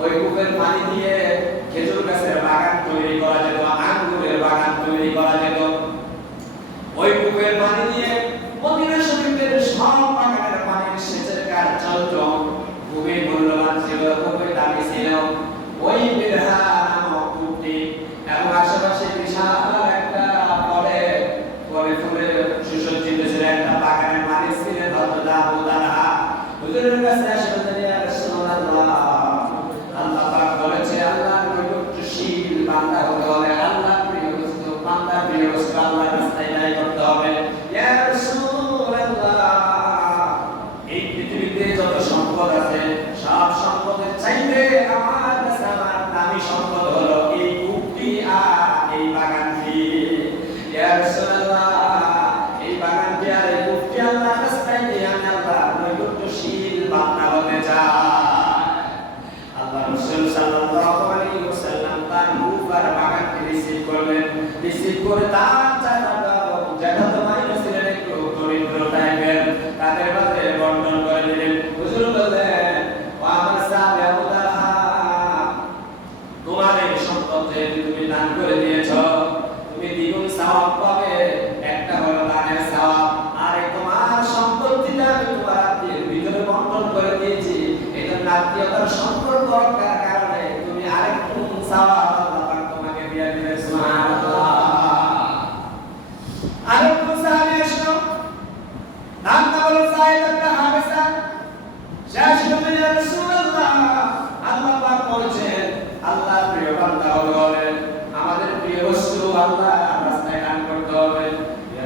वही ऊपर पानी दिए खेजूर का सिरप agora tá বলছেন আল্লাহ প্রিয় বান্দা হতে হবে। আমাদের প্রিয় বস্তু আল্লাহ রাস্তায় গান করতে হবে। ইয়া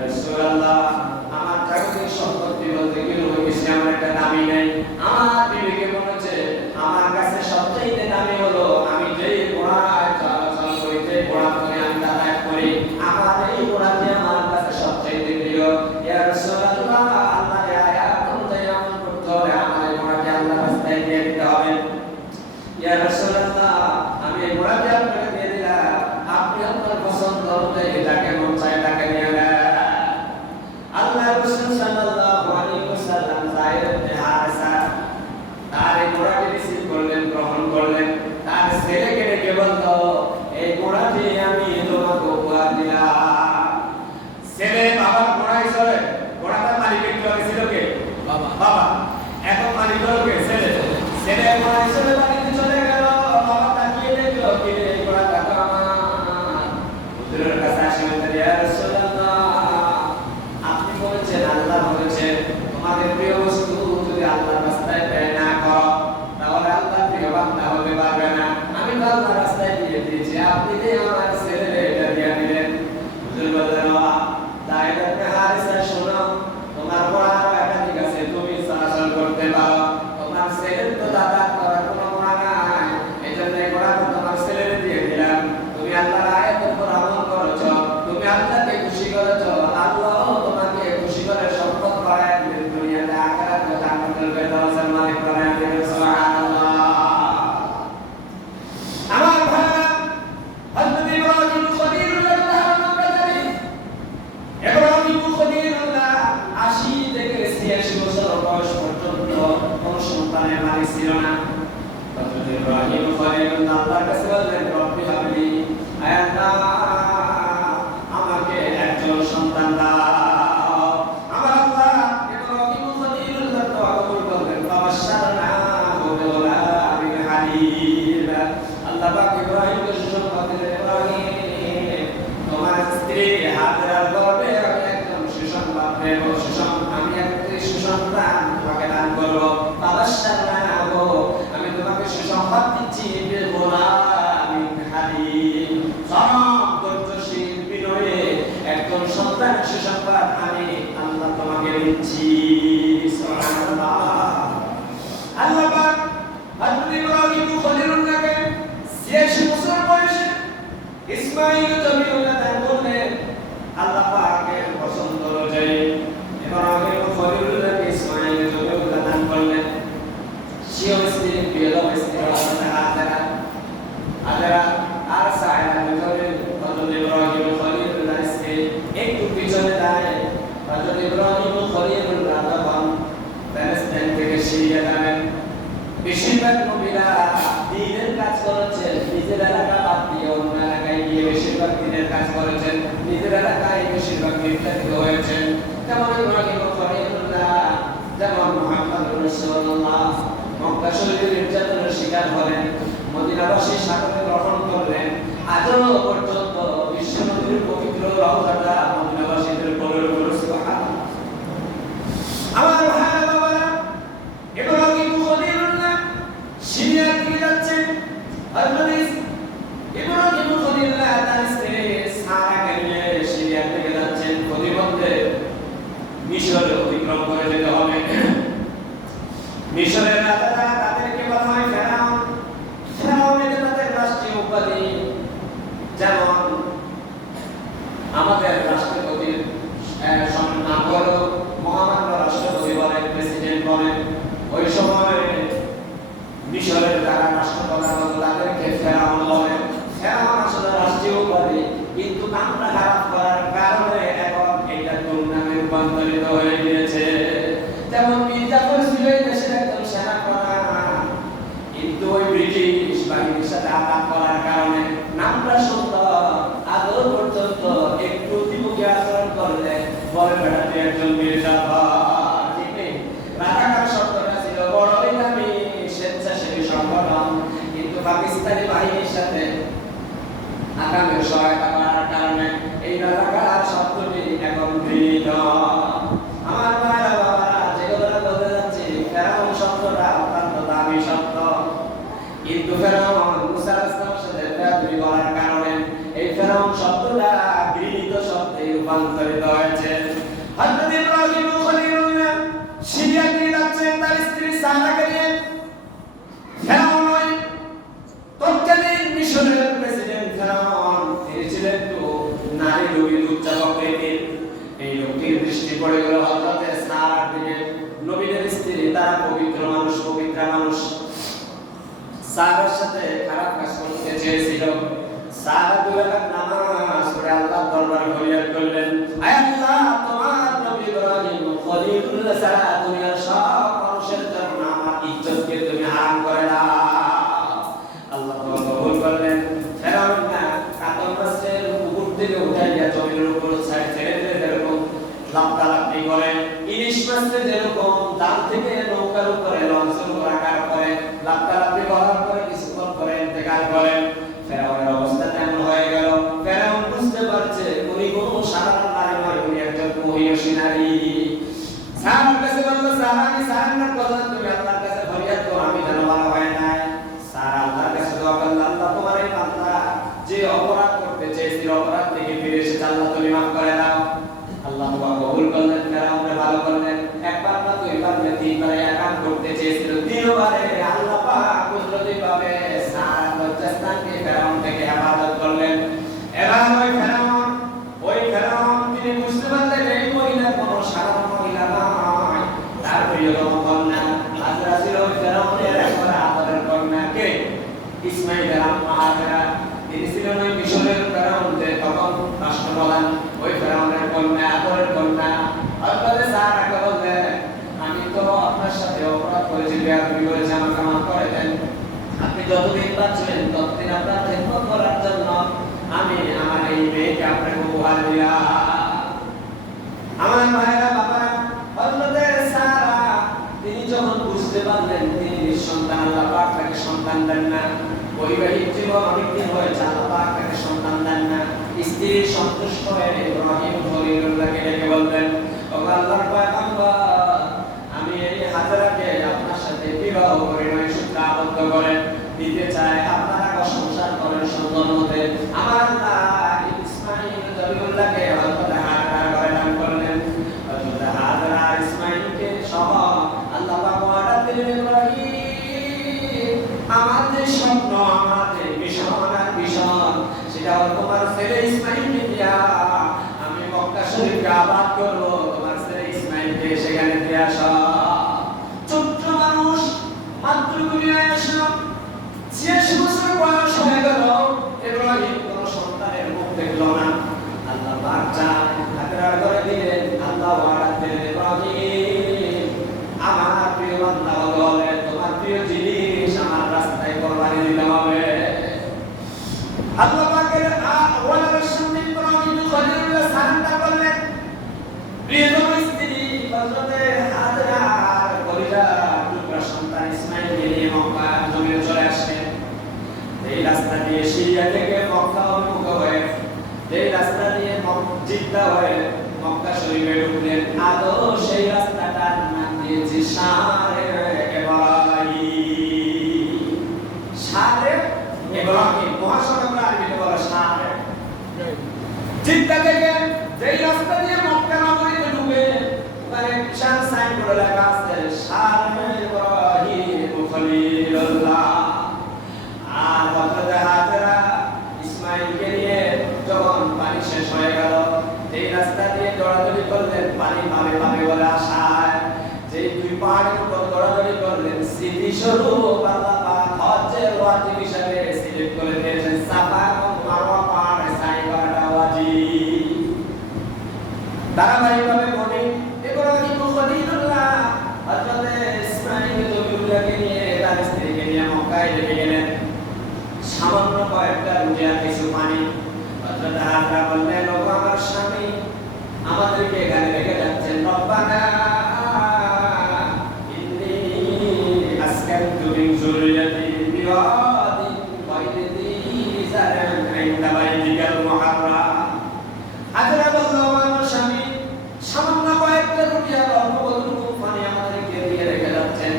সন্তান সুসন্তান আমি আল্লাহ তোমাকে দিচ্ছি আল্লাহ পাক হযরত ইব্রাহিম খলিলুল্লাহকে 86 বছর বয়সে ইসমাঈল বেশিরভাগ নবীরা দিনের কাজ করেছেন, নিজের এলাকা বাদ দিয়ে অন্য এলাকায় গিয়ে বেশিরভাগ দিনের কাজ করেছেন, নিজের এলাকায় বেশিরভাগ নির্যাতিত হয়েছেন। যেমন যেমন মুহাম্মদ রাসূলুল্লাহ মক্কা শরীফের নির্যাতনের শিকার হলেন, মদিনাবাসী সাগরে গ্রহণ করলেন। আজও পর্যন্ত বিশ্ব নদীর পবিত্র রওজাটা kann es sein, ইন্তেকাল করেন ফেরাউনের অবস্থা তেমন হয়ে গেল? ফেরাউন বুঝতে পারছে উনি কোনো সাধারণ নারী নয়, উনি একজন মহিষী নারী সাহাবার কাছে বলল, সাহাবি, সাহাবার কথা তুমি আল্লাহর কাছে ফরিয়াদ করো, আমি যেন ভালো হয় নাই। সারা আল্লাহর কাছে দোয়া করল আল্লাহ তোমার এই বান্দা যে অপরাধ করতে চেয়েছিল অপরাধ থেকে ফিরে এসেছে আল্লাহ তুমি মাফ করে দাও। আল্লাহ তোমার কবুল করলেন, ফেরাউনকে ভালো করলেন। একবার না দুইবার না তিনবার একাম করতে চেয়েছিল, তিনবারে আল্লাহ পাক কুদরতি ভাবে সারা লজ্জাস্থানকে ফেরাউন থেকে হেফাজত করলেন এবার ওই ফেরাউন ওই ফেরাউন তিনি বুঝতে পারলেন এই মহিলা কোনো সাধারণ মহিলা নয় তার প্রিয়তম কন্যা হাজরা ছিল ওই ফেরাউনের একবার আদরের কন্যা কে ইসমাইলের আম্মা হাজরা তিনি ছিলেন ওই মিশরের ফেরাউন যে তখন রাষ্ট্রপ্রধান ওই ফেরাউনের কন্যা আদরের কন্যা হযরত সারাকে বললেন আমি তো আপনার সাথে অপরাধ করেছি বেয়াদবি করেছি আমাকে মাফ করে দেন আপনি যতদিন বাঁচবেন, ততদিন আপনার খেদমত করার জন্য আমি আমার এই মেয়েকে আপনাকে উপহার দিলাম আমার মায়েরা বাবারা হযরতে সারা তিনি যখন বুঝতে পারলেন, তিনি নিঃসন্তান, আল্লাহ পাক তাকে সন্তান দেন না। বৈবাহিক জীবন অনেকদিন হয়েছে, আল্লাহ পাক তাকে সন্তান দেন না। স্ত্রী সন্তুষ্ট হয়ে ইব্রাহিম খলিলুল্লাহকে ডেকে বললেন, ও আল্লাহর আমি এই হাজারাকে আপনার সাথে বিবাহ পরিণয় সূত্রে আবদ্ধ করেন। দিতে চাই আপনারা সংসার করেন সুন্দর মতে আমার ইসমাইল দিয়া আমি মক্কা শরীফকে আবাদ করব তোমার ছেলে ইসমাইলকে সেখানে দিয়ে আসা আল্লাহ বাচ্চা তাকরার করে দিলেন, আল্লাহ ওয়াদাতে ইব্রাহিম আমার প্রিয় তোমার প্রিয় জিনিস আমার রাস্তায় কোরবানি দিলাম আল্লাহ পাকের ওয়াদার প্রিয় হয়ে, মক্কা শরীফে ঢুকলেন আদৌ সেই জিদ্দা থেকে যেই রাস্তা দিয়ে মক্কা নগরীতে ঢুকে, ওখানে বিশাল করে লেখা আছে শারে ইব্রাহিম খলিলুল্লাহ আর হযরত হাজরা ইসমাইলকে নিয়ে যখন পানি শেষ হয়ে গেল এই রাস্তা দিয়ে দৌড়াদৌড়ি করলেন পানি পাবে পাবে যে দুই পাহাড়ের উপর দৌড়াদৌড়ি করলেন স্মৃতিস্বরূপ আল্লাহ পাক হজ্জের ওয়াজিব হিসাবে সিলেক্ট করে দিয়েছেন সাফা এবং মারওয়া সাই করাটা ওয়াজিব ধারাবাহিকভাবে বলি ইব্রাহিম খলিলুল্লাহ হযরত ইসমাঈল জবিউল্লাহকে নিয়ে তার স্ত্রীকে নিয়ে মক্কায় রেখে গেলেন সামান্য কয়েকটা রুটি কিছু পানি। হযরত হাজরা বললেন, ওগো আমার স্বামী আমাদেরকে এখানে রেখে যাচ্ছেন। রব্বানা ইন্নী আসকানতু মিন যুররিয়াতি বিওয়াদিন গায়রি যী জার'in 'ইনদা বাইতিকাল মুহাররাম হাজরা বলল আমার স্বামী সামান্য কয়েকটা রুটি আর অল্প কতটুকু পানি আমাদেরকে দিয়ে রেখে যাচ্ছেন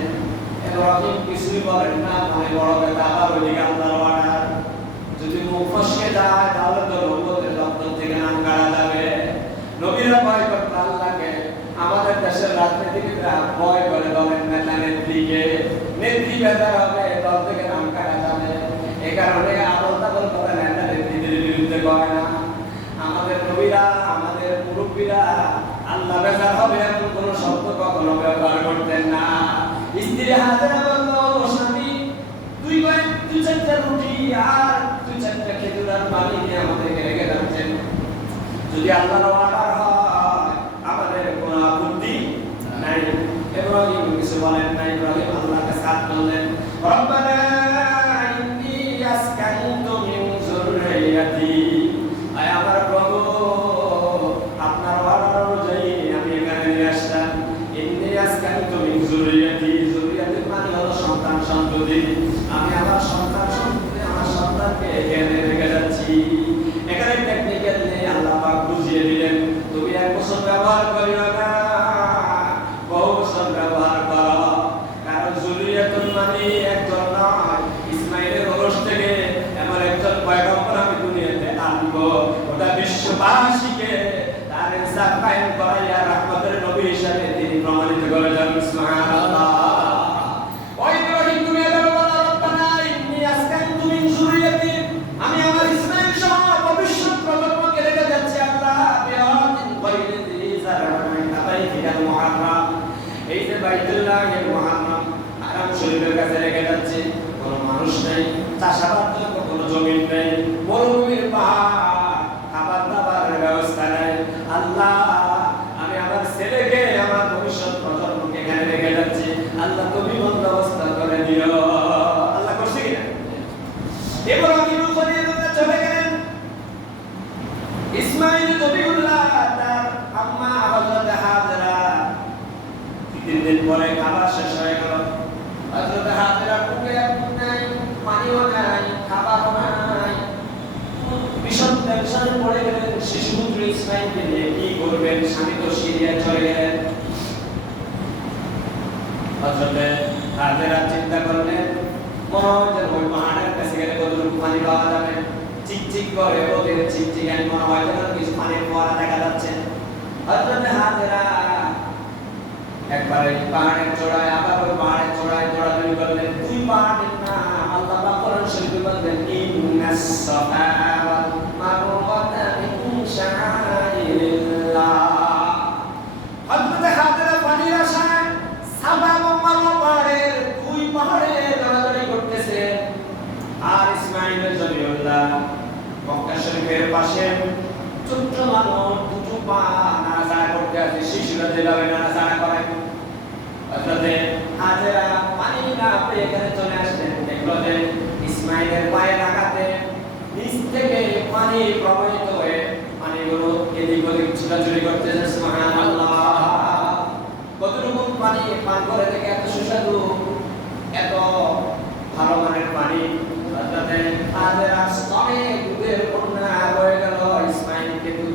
ইব্রাহিম কিছুই বলেন না মনে বড় ব্যথা আবার ওইদিকে আল্লাহর অর্ডার যদি মুখ ফসকে যায় তাহলে তো নবুয়তের দপ্তর থেকে নাম কাটা যাবে নবীরা ভয় করতে আল্লাহকে আমাদের দেশের ভয় করে দলের নেতা নেত্রীকে, নেত্রী বেতার হবে, দল থেকে নাম কাটা যাবে। এ কারণে বিরুদ্ধে না। আমাদের আমাদের মুরব্বীরা, আল্লাহ বেজার হবে এমন কোনো শব্দ কখনো ব্যবহার করতেন না। স্ত্রী হাজারা স্বামী, দুই কয়েক, দুই চারটা রুটি আর দুই চারটা খেজুর আর পানি আমাদেরকে রেখে যাচ্ছেন। যদি আল্লাহর অর্ডার হয় আমাদের কোনো আপত্তি নাই ইব্রাহিম কিছু বলেন না ইব্রাহিম আল্লাহকে সাথ করলেন রব্বানা ইন্নী আসকানতু মিন যুররিয়াতি আয় আমার প্রভু আপনার অর্ডার অনুযায়ী আমি এখানে নিয়ে আসলাম ইন্নী আসকানতু মিন যুররিয়াতি যুররিয়াতি মানে হলো সন্তান সন্ততি আমি আমার সন্তান সন্ততি আমার সন্তানকে এখানে রেখে যাচ্ছি এখানে টেকনিক্যাল নেই আল্লাহ পাক বুঝিয়ে দিলেন তুমি এক বছর ব্যবহার করিও না বহু বছর ব্যবহার করো কারণ জরুরিয়াতুল মানে একজন নয় ইসমাইলের ওরস থেকে এমন একজন পয়গম্বর আমি দুনিয়াতে আনব ওটা বিশ্ববাসীকে তার ইনসাফ কায়েম করাইয়া রহমতের নবী হিসাবে তিনি প্রমাণিত করে যান সুবহানাল্লাহ শরীফের কাছে রেখে যাচ্ছি। কোনো মানুষ নেই, চাষাবাদ কোনো জমি নেই। মরুভূমির পাহাড় খাবার দাবারের ব্যবস্থা নেই আল্লাহ আমি আমার ছেলেকে আমার ভবিষ্যৎ প্রজন্মকে এখানে রেখে যাচ্ছি আল্লাহ তুমি বন্দোবস্ত করে দিও আল্লাহ করছে কিনা ইব্রাহিম খলিলুল্লাহ চলে গেলেন ইসমাইল জবিউল্লাহ তার আম্মা হযরত হাজরা। তিন দিন পরে খাবার শেষ হয়ে গেল। হযরত হাজরা কুকে নাই, পানিও নাই, খাবারও নাই। ভীষণ টেনশনে পড়ে গেলেন শিশুপুত্র ইসমাইলকে নিয়ে। কি করবেন? স্বামী তো সিরিয়া চলে গেলেন। হযরতে হাজরা চিন্তা করলেন মনে ওই পাহাড়ের কাছে গেলে কতটুকু পানি পাওয়া যাবে? চিকচিক করে, ওদের চিকচিক আমি মনে হয় যেন কিছু পানির ফোয়ারা দেখা যাচ্ছে। হযরতে হাজরা একবার এই পাহাড়ের চড়ায় আবার ওই পাহাড়ের চড়ায় দৌড়াদৌড়ি করলেন। দুই পাহাড়ের না, আল্লাহ কোরআন শরীফে বললেন, ইন্নাস সাফা পাশে ছোট্ট মানুষ দুটো পা নাড়াচাড়া করতে আছে শিশুরা যেভাবে নাড়াচাড়া করে, অর্থাৎ হাজেরা পানি না পেয়ে এখানে চলে আসলেন দেখল যে ইসমাইলের পায়ে লাগাতে নিচ থেকে পানি প্রবাহিত হয়ে পানিগুলো এদিক ওদিক ছোটাছুটি করতেছে সুবহানাল্লাহ। কতটুকু পানি পান করে থেকে এত সুস্বাদু, এত ভালো মানের পানি, অর্থাৎ হাজেরা অনেক দূরের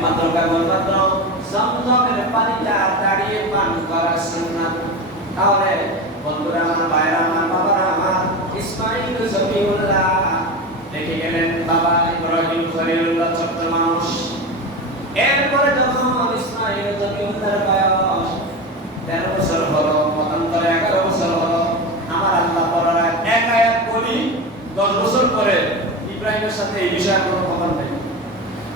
একমাত্র কেবলমাত্র জমজমের পানিটা দাঁড়িয়ে পান করা সুন্নাত। তাহলে বন্ধুরা আমার ভাইরা আমার বাবারা আমার ইসমাইল জমিউল্লাহ দেখে গেলেন বাবা ইব্রাহিম খলিলুল্লাহ ছোট্ট মানুষ এরপরে যখন ইসমাইল জমিউল্লাহর বয়স তেরো বছর হলো মতান্তরে এগারো বছর হলো আমার আল্লাহ পড়ার এক আয়াত বলি দশ বছর পরে ইব্রাহিমের সাথে এই বিষয়ে কোনো খবর নেই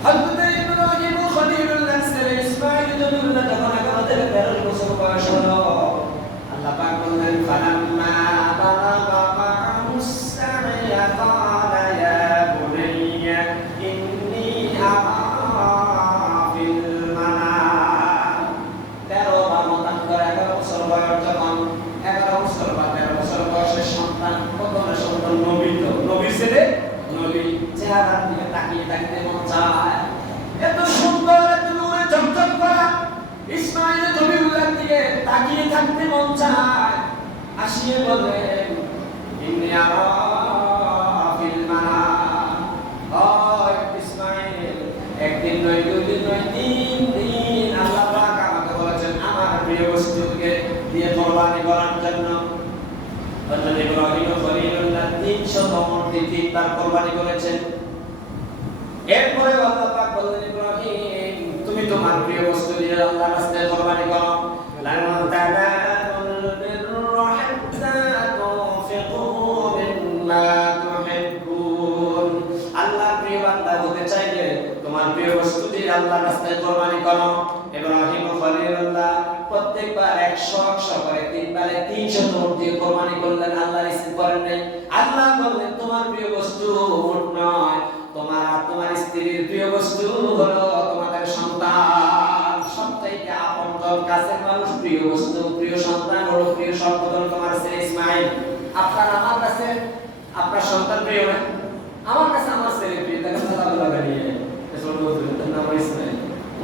হযরত ইব্রাহিম খলিলুল্লাহ ছেলে ইসমাঈল জমিউল্লাহ যখন আমাদের 13 বছর বয়স হলো আল্লাহ পাক বললেন ফালাম্মা বালাগা মা'হুস সা'য়া ক্বালা ইয়া বুনাইয়া ইন্নী আরা ফিল মানাম 13 বা মতান্তর 11 বছর বয়স যখন 11 বছর বা 13 বছর বয়সের সন্তান প্রথমে সন্তান নবী তো নবীর ছেলে নবী চেহারার দিকে তাকিয়ে তাকিয়ে মন চায় এত সুন্দর এত নূরে ঝকঝক করা ইসমাইল জমিউল্লাহ দিকে তাকিয়ে থাকতে মন চায় আসিয়ে বলেন ইন্নি আরা ফিল মানাম ইসমাইল, একদিন নয় দুই দিন নয়, তিন দিন আল্লাহ পাক আমাকে বলেছেন, আমার প্রিয় বস্তুকে দিয়ে কোরবানি করার জন্য। হযরত ইব্রাহিম খলিলুল্লাহ 300 মূর্তি তিনবার কোরবানি করেছেন। এরপরে আল্লাহ পাক বললেন, ইব্রাহিম, তুমি তোমার প্রিয় বস্তু দিয়ে আল্লাহর রাস্তায় কোরবানি করো। কোরবানি করো। ইব্রাহিম খলিলুল্লাহ প্রত্যেকবার একশো একশো করে তিনবারে তিনশো নোট দিয়ে কোরবানি করলেন আল্লাহ রিসিভ করেন নাই। আল্লাহ বললেন, তোমার প্রিয় বস্তু উট নয়, তোমার তোমার স্ত্রীর প্রিয় বস্তু হলো তোমাদের সন্তান। সবচাইতে আপনজন কাছের মানুষ প্রিয় বস্তু, প্রিয় সন্তান হলো প্রিয় সম্পদন তোমার ছেলে ইসমাইল। আপনার আমার কাছে, আপনার সন্তান প্রিয় না? আমার কাছে আমার ছেলে প্রিয়, তাকে সাদা লাগা নিয়ে এসব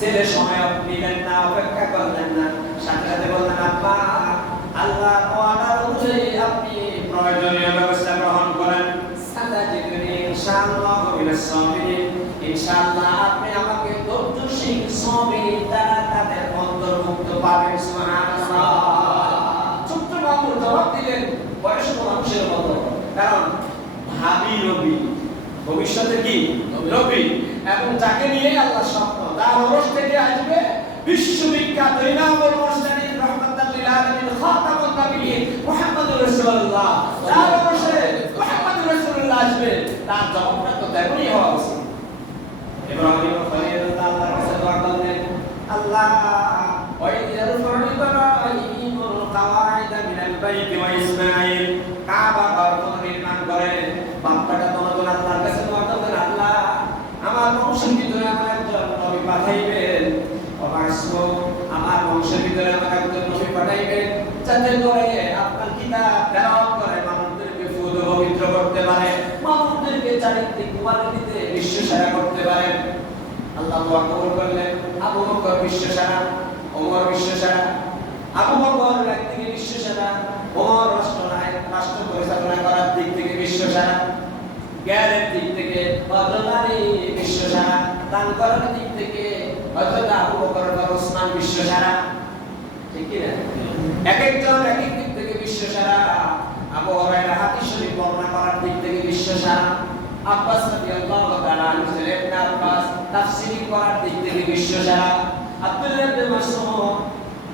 ইনশাআল্লাহু সময় নিলেন না, অপেক্ষা করলেন না, সাথে আল্লাহ অর্ডার অনুযায়ী আপনি প্রয়োজনীয় ব্যবস্থা গ্রহণ করেন। সাতাজিদুনি ইনশাআল্লাহু মিনাস জবাব দিলেন বয়স্ক মানুষের মতো। কারণ ভাবি নবী। ভবিষ্যতে কি? নবী। এবং যাকে নিয়ে আল্লাহ স্বপ্ন তার অরস থেকে আসবে বিশ্ববিখ্যাত আলামিন খাতামুন মুহাম্মদুর রাসূলুল্লাহ। তার ওরসে মুহাম্মদুর রাসূলুল্লাহ আসবে। তার জবাবটা তো হওয়া উচিত। ইব্রাহিম আল্লাহর কাছে দোয়া করলেন আল্লাহ বাইতি ওয়া ইসমাঈল কাবা ঘর তো নির্মাণ করেন বাপটাটা তো নতুন আল্লাহর কাছে দোয়া করেন আল্লাহ আমার বংশের ভিতরে আমার একজন নবী পাঠাইবেন অবাসো আমার বংশের ভিতরে আমার একজন নবী পাঠাইবেন যাতে করে আপনার কিতাব তেলাওয়াত করে মানুষদেরকে ফুল পবিত্র করতে পারে মানুষদেরকে চারিত্রিক কুমারে দিতে বিশ্ব সেরা করতে পারে আল্লাহ দোয়া কবুল করলেন আবু বকর বিশ্ব সেরা ওমর বিশ্ব সেরা আবু বকর একদিকে বিশ্ব সেরা ওমর রাষ্ট্র নায়ক রাষ্ট্র পরিচালনা করার দিক থেকে বিশ্ব সেরা জ্ঞানের দিক থেকে ভদ্রতারই বিশ্ব সেরা দান করার দিক থেকে হয়তো আবু বকর বা ওসমান বিশ্ব সেরা ঠিক কি না? এক একজন এক এক দিক থেকে বিশ্ব সেরা আবু হুরায়রা হাদিস শরীফ বর্ণনা করার দিক থেকে বিশ্ব সেরা আব্বাস রাদিয়াল্লাহু তাআলা আনহু ছিলেন আব্বাস তাফসীর করার দিক থেকে বিশ্বসেরা আব্দুল্লাহ ইবনে মাসউদ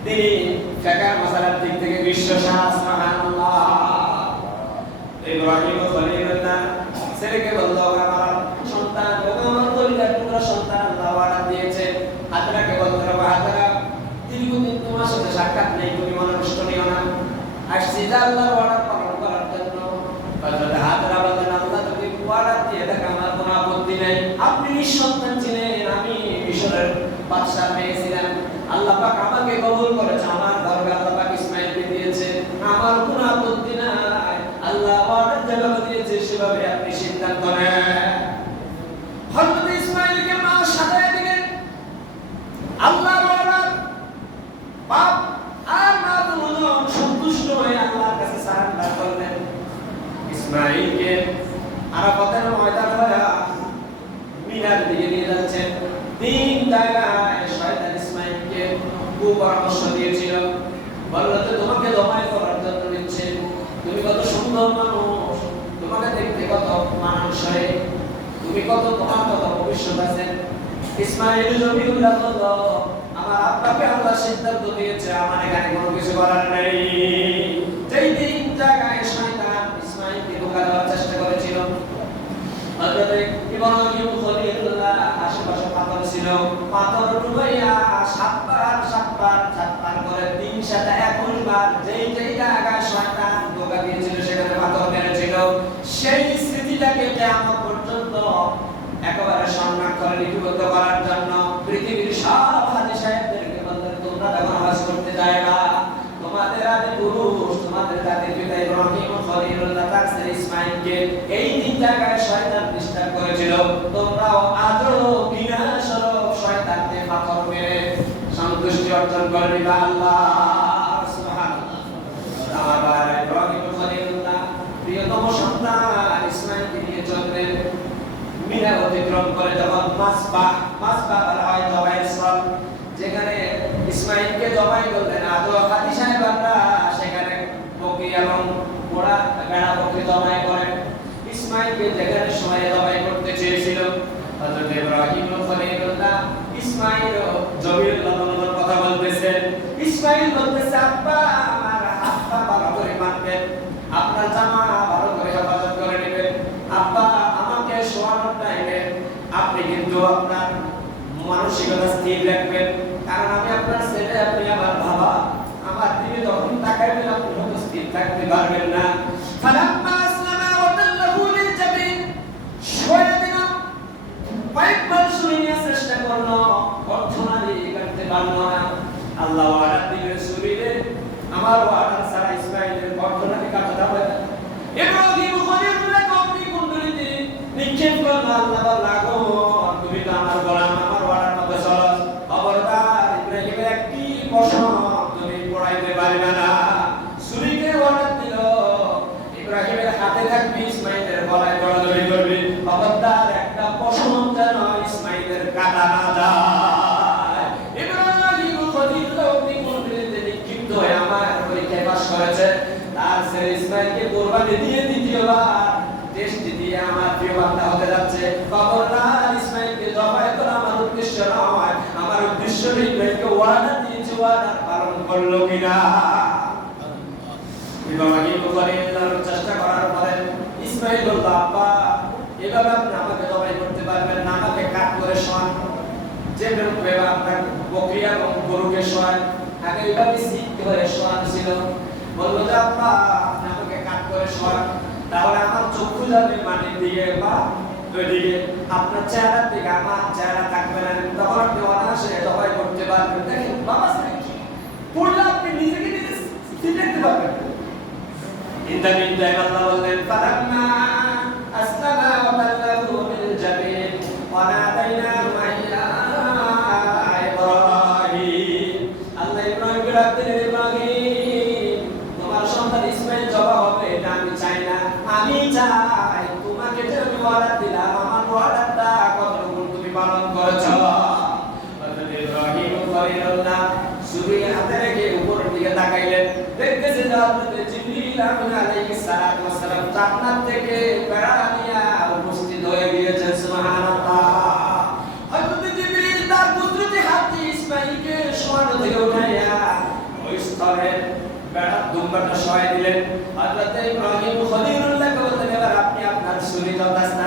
তিনি ফিকহ মাসালার দিক থেকে সুবহানাল্লাহ ইব্রাহিম খলিলুল্লাহ ছেলেকে বলল আমার সন্তান আমার কলিজার টুকরা সন্তান আল্লাহ ওয়াদা দিয়েছে হাজরাকে বলল রে হাজরা দীর্ঘদিন তোমার সাথে সাক্ষাৎ নেই তুমি মনে কষ্ট নিও না আসছি যে আল্লাহর ওয়াদা পালন করার জন্য হযরত হাজরা বললেন আল্লাহ তুমি ওয়াদা দিয়ে দেখ আমার কোনো আপত্তি নেই আপনি নিঃসন্তান ছিলেন আমি মিশরের বাদশাহ মেয়ে ছিলাম আল্লাহ পাক আমাকে কবুল করেছে আমার গর্বে আল্লাহ পাক ইসমাইলকে দিয়েছে আমার কোনো আপত্তি নাই আল্লাহ অর্ডার যেভাবে দিয়েছে সেভাবে আপনি সিদ্ধান্ত নেন হযরত ইসমাইলকে মা সাজায় দিলেন আল্লাহর অর্ডার বাপ আর মা দুজন সন্তুষ্ট হয়ে আল্লাহর কাছে সারেন্ডার করলেন ইসমাইলকে আরাফাতের ময়দান হয়ে মিনার দিকে নিয়ে যাচ্ছেন তিন জায়গায় শয়তান ইসমাইলকে কুপরামর্শ দিয়েছিল। বলল যে তোমাকে দমায় করার জন্য দিচ্ছে তুমি কত সুন্দর মানুষ, তোমাকে দেখতে কত মানুষের তুমি কত তোমার কত ভবিষ্যৎ আছে। ইসমাইল জমিউল্লাহ আমার আব্বাকে আল্লাহ সিদ্ধান্ত দিয়েছে, আমার এখানে কোনো কিছু করার নেই। যেই তিন জায়গায় শয়তান ইসমাইলকে ধোকা দেওয়ার চেষ্টা করেছিল। হযরতে ইব্রাহিম ছিল। পাথর ডুবাইয়া সাতবার সাতবার সাতবার করে তিন সাথে একুশ বার, যেই যেই জায়গায় শয়তান ধোকা দিয়েছিল, সেখানে পাথর মেরেছিল। সেই স্মৃতিটাকে কিয়ামত পর্যন্ত একেবারে সম্মান করে লিপিবদ্ধ করার জন্য পৃথিবীর সব হাজি সাহেবদেরকে বললেন, তোমরা যখন আওয়াজ করতে যায়গা তোমাদের আদি পুরুষ, তোমাদের জাতির পিতা ইব্রাহিম খলিলুল্লাহ তার ইসমাইলকে এই তিন জায়গায় শয়তান ডিস্টার্ব করেছিল। তোমরাও আজও অর্জন করে নিবা আল্লাহ, সুবহানাল্লাহ। আমার ভাই ইব্রাহিম খলিলুল্লাহ, প্রিয়তম সন্তান ইসমাইলকে নিয়ে চললেন। মিনা অতিক্রম করে যখন যেখানে ইসমাইলকে জবাই করলেন আদো হাদি সাহেবরা সেখানে বকরি এবং ঘোড়া ভেড়া বকরি জবাই করেন। ইসমাইলকে যেখানে সময় জবাই করতে চেয়েছিল, হযরত ইব্রাহিম খলিলুল্লাহ ইসমাইল জমির লবণের কথা বলতেছেন ইসমাইল বলতেছে আব্বা আমার পা ভালো করে মানবেন আপনার জামা ভালো করে হেফাজত করে নেবেন আব্বা আমাকে শোয়ানোর টাইমে আপনি কিন্তু আপনার মানসিকতা স্থির রাখবেন। কারণ আমি আপনার ছেলে আপনি আমার বাবা। আমার দিকে যখন তাকাইবেন আপনি স্থির থাকতে পারবেন না। ফালাম্মা আসলামা ওয়া তাল্লাহু লিল জাবিন শোয়া দিলাম কয়েকবার শুনে নেওয়ার চেষ্টা করল অর্থনারী পারল না আল্লাহ ওয়াদা দিলেন শরীরে আমার ওয়াদা ছাড়া ইসমাইলের অর্থনারী কাটাটা হয় না ইব্রাহিম খলিলুল্লাহ কবরি কুণ্ডলিতে নিক্ষেপ করল আল্লাহ লাগো তুমি তো আমার গোলাম আমার ওয়াদার মধ্যে চলো খবরদার ইব্রাহিমের একটি প্রশ্ন তুমি পড়াইতে পারবে না সুরিকে ওয়াদা দিল ইব্রাহিমের হাতে থাকবে ইসমাইলের গলায় জড়াজড়ি করবে খবরদার একটা প্রশ্ন যেন ইসমাইলের কাটা না যায় ইব্রাহিম খলিলুল্লাহ অগ্নি কুণ্ডলিতে নিক্ষিপ্ত হয়ে আমার পরীক্ষায় পাশ করেছে তার ছেলে ইসমাইলকে কোরবানি দিয়ে দ্বিতীয়বার দেশটি দিয়ে আমার প্রিয় বান্দা হতে যাচ্ছে। খবরদার ইসমাইলকে জবাই করা আমার উদ্দেশ্য নয়। আমার উদ্দেশ্য ইসমাইলকে ওয়াদা দিয়েছে, ওয়াদা পালন করল কিনা? ইব্রাহিম খলিলুল্লাহর চেষ্টা করার পরে ইসমাইল বলল, আব্বা, এভাবে আপনি আমাকে জবাই করতে পারবেন না, আমাকে কাট করে শোয়ান। যে রূপে আপনার বকরি এবং গরুকে শোয়ান আগে এইভাবে সিট করে শোয়ান ছিল। বলব যে আম্মা আপনি আমাকে কাট করে সরান তাহলে আমার চক্ষু যাবে মাটির দিকে বা ওইদিকে আপনার চেহারার দিকে, আমার চেহারা থাকবে না। তখন আপনি অনায়াসে জবাই করতে পারবেন দেখেন, বাবা স্যার পড়লে আপনি নিজেকে নিজে দেখতে পারবেন? ইন্টারনেট আল্লাহ বললেন তারা আপনার থেকে বেড়া নিয়ে উপস্থিত হয়ে গিয়েছেন তার কুদরতি উঠাইয়া ওই বেড়া দুম্বাটা দিলেন। হযরত ইব্রাহিম খলিলুল্লাহকে এবার আপনি আপনার সুন্নিত দাস্তান